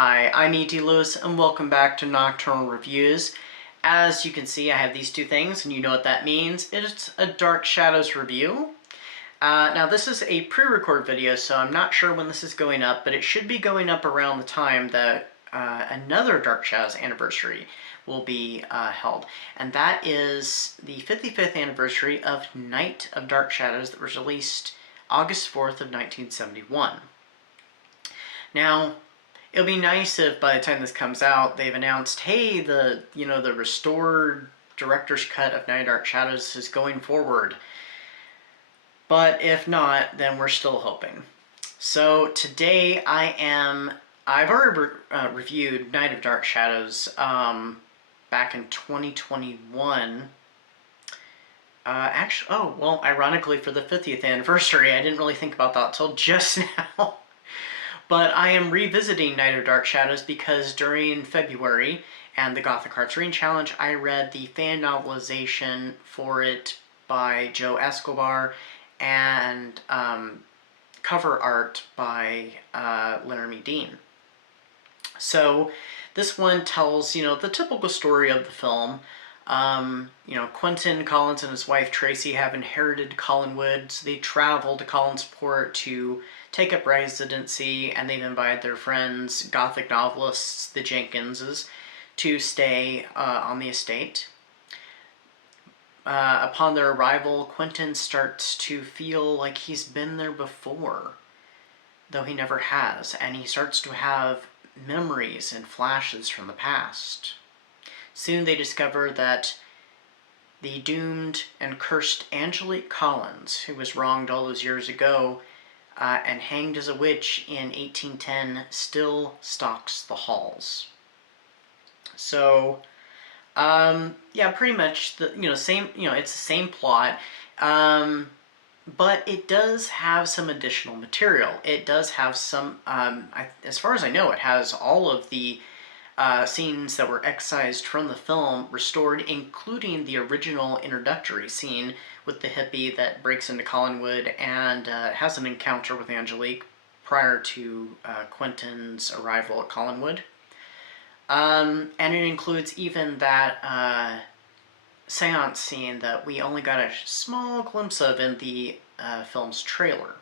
Hi, I'm E.T. Lewis, and welcome back to Nocturnal Reviews. As you can see, I have these two things, and you know what that means. It's a Dark Shadows review. Now, this is a pre-recorded video, so I'm not sure when this is going up, but it should be going up around the time that another Dark Shadows anniversary will be held. And that is the 55th anniversary of Night of Dark Shadows that was released August 4th of 1971. Now, it'll be nice if by the time this comes out, they've announced, hey, the restored director's cut of Night of Dark Shadows is going forward. But if not, then we're still hoping. So today I've already reviewed Night of Dark Shadows back in 2021. Ironically for the 50th anniversary, I didn't really think about that till just now. But I am revisiting Night of Dark Shadows because during February and the Gothic Hearts Reading Challenge, I read the fan novelization for it by Joe Escobar and cover art by Leonard M. Dean. So this one tells, the typical story of the film. Quentin Collins and his wife Tracy have inherited Collinwood, so they travel to Collinsport to take up residency, and they've invited their friends, Gothic novelists, the Jenkinses, to stay on the estate. Upon their arrival, Quentin starts to feel like he's been there before, though he never has, and he starts to have memories and flashes from the past. Soon they discover that the doomed and cursed Angelique Collins, who was wronged all those years ago and hanged as a witch in 1810, still stalks the halls. So, pretty much same. It's the same plot, but it does have some additional material. It does have some. As far as I know, it has all of the scenes that were excised from the film restored, including the original introductory scene with the hippie that breaks into Collinwood and has an encounter with Angelique prior to Quentin's arrival at Collinwood. And it includes even that seance scene that we only got a small glimpse of in the film's trailer.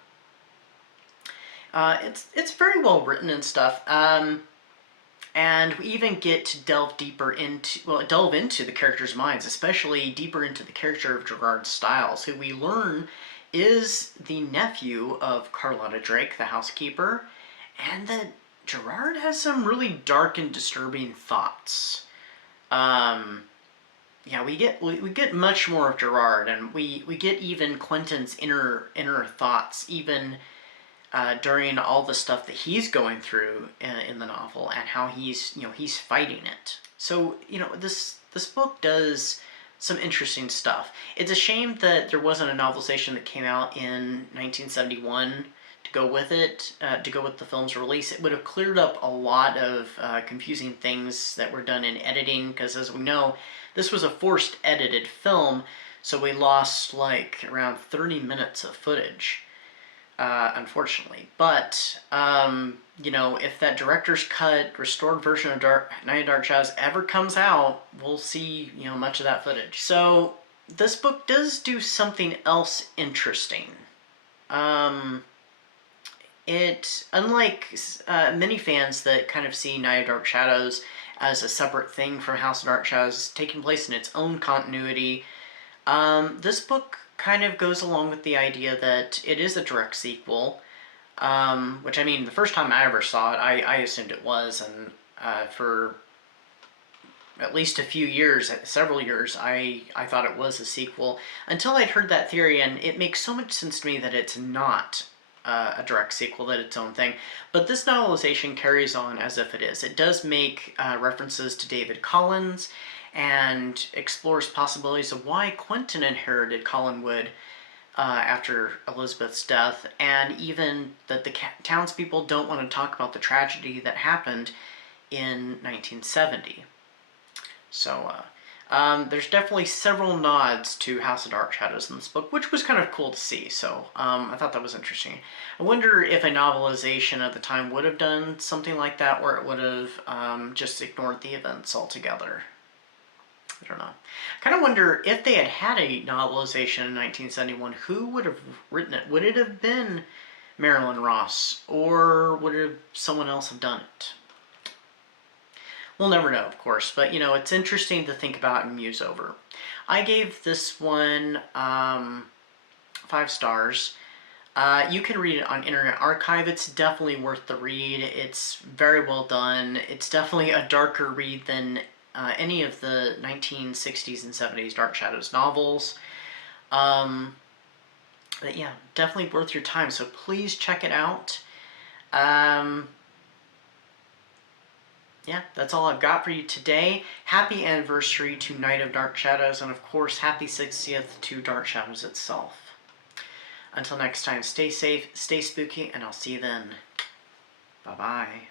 It's very well written and stuff. And we even get to delve into the characters' minds, especially deeper into the character of Gerard Stiles, who we learn is the nephew of Carlotta Drake, the housekeeper, and that Gerard has some really dark and disturbing thoughts. We get much more of Gerard, and we get even Quentin's inner thoughts, even during all the stuff that he's going through in the novel, and how he's fighting it. So this book does some interesting stuff. It's a shame that there wasn't a novelization that came out in 1971 to go with it, to go with the film's release. It would have cleared up a lot of confusing things that were done in editing, because as we know, this was a forced edited film, so we lost like around 30 minutes of footage. Unfortunately. But, if that director's cut, restored version of Night of Dark Shadows ever comes out, we'll see, much of that footage. So, this book does do something else interesting. Unlike many fans that kind of see Night of Dark Shadows as a separate thing from House of Dark Shadows, taking place in its own continuity, this book kind of goes along with the idea that it is a direct sequel, which, the first time I ever saw it, I assumed it was, and for at least a few years, several years, I thought it was a sequel, until I'd heard that theory, and it makes so much sense to me that it's not a direct sequel, that it's its own thing. But this novelization carries on as if it is. It does make references to David Collins, and explores possibilities of why Quentin inherited Collinwood after Elizabeth's death, and even that the townspeople don't want to talk about the tragedy that happened in 1970. So, There's definitely several nods to House of Dark Shadows in this book, which was kind of cool to see, so I thought that was interesting. I wonder if a novelization at the time would have done something like that, or it would have just ignored the events altogether. I don't know. I kind of wonder if they had had a novelization in 1971, who would have written it? Would it have been Marilyn Ross, or would it have someone else have done it? We'll never know, of course, but you know, it's interesting to think about and muse over. I gave this one 5 stars. You can read it on Internet Archive. It's definitely worth the read. It's very well done. It's definitely a darker read than any of the 1960s and 70s Dark Shadows novels. But yeah, definitely worth your time, so please check it out. Yeah, that's all I've got for you today. Happy anniversary to Night of Dark Shadows, and of course, happy 60th to Dark Shadows itself. Until next time, stay safe, stay spooky, and I'll see you then. Bye-bye.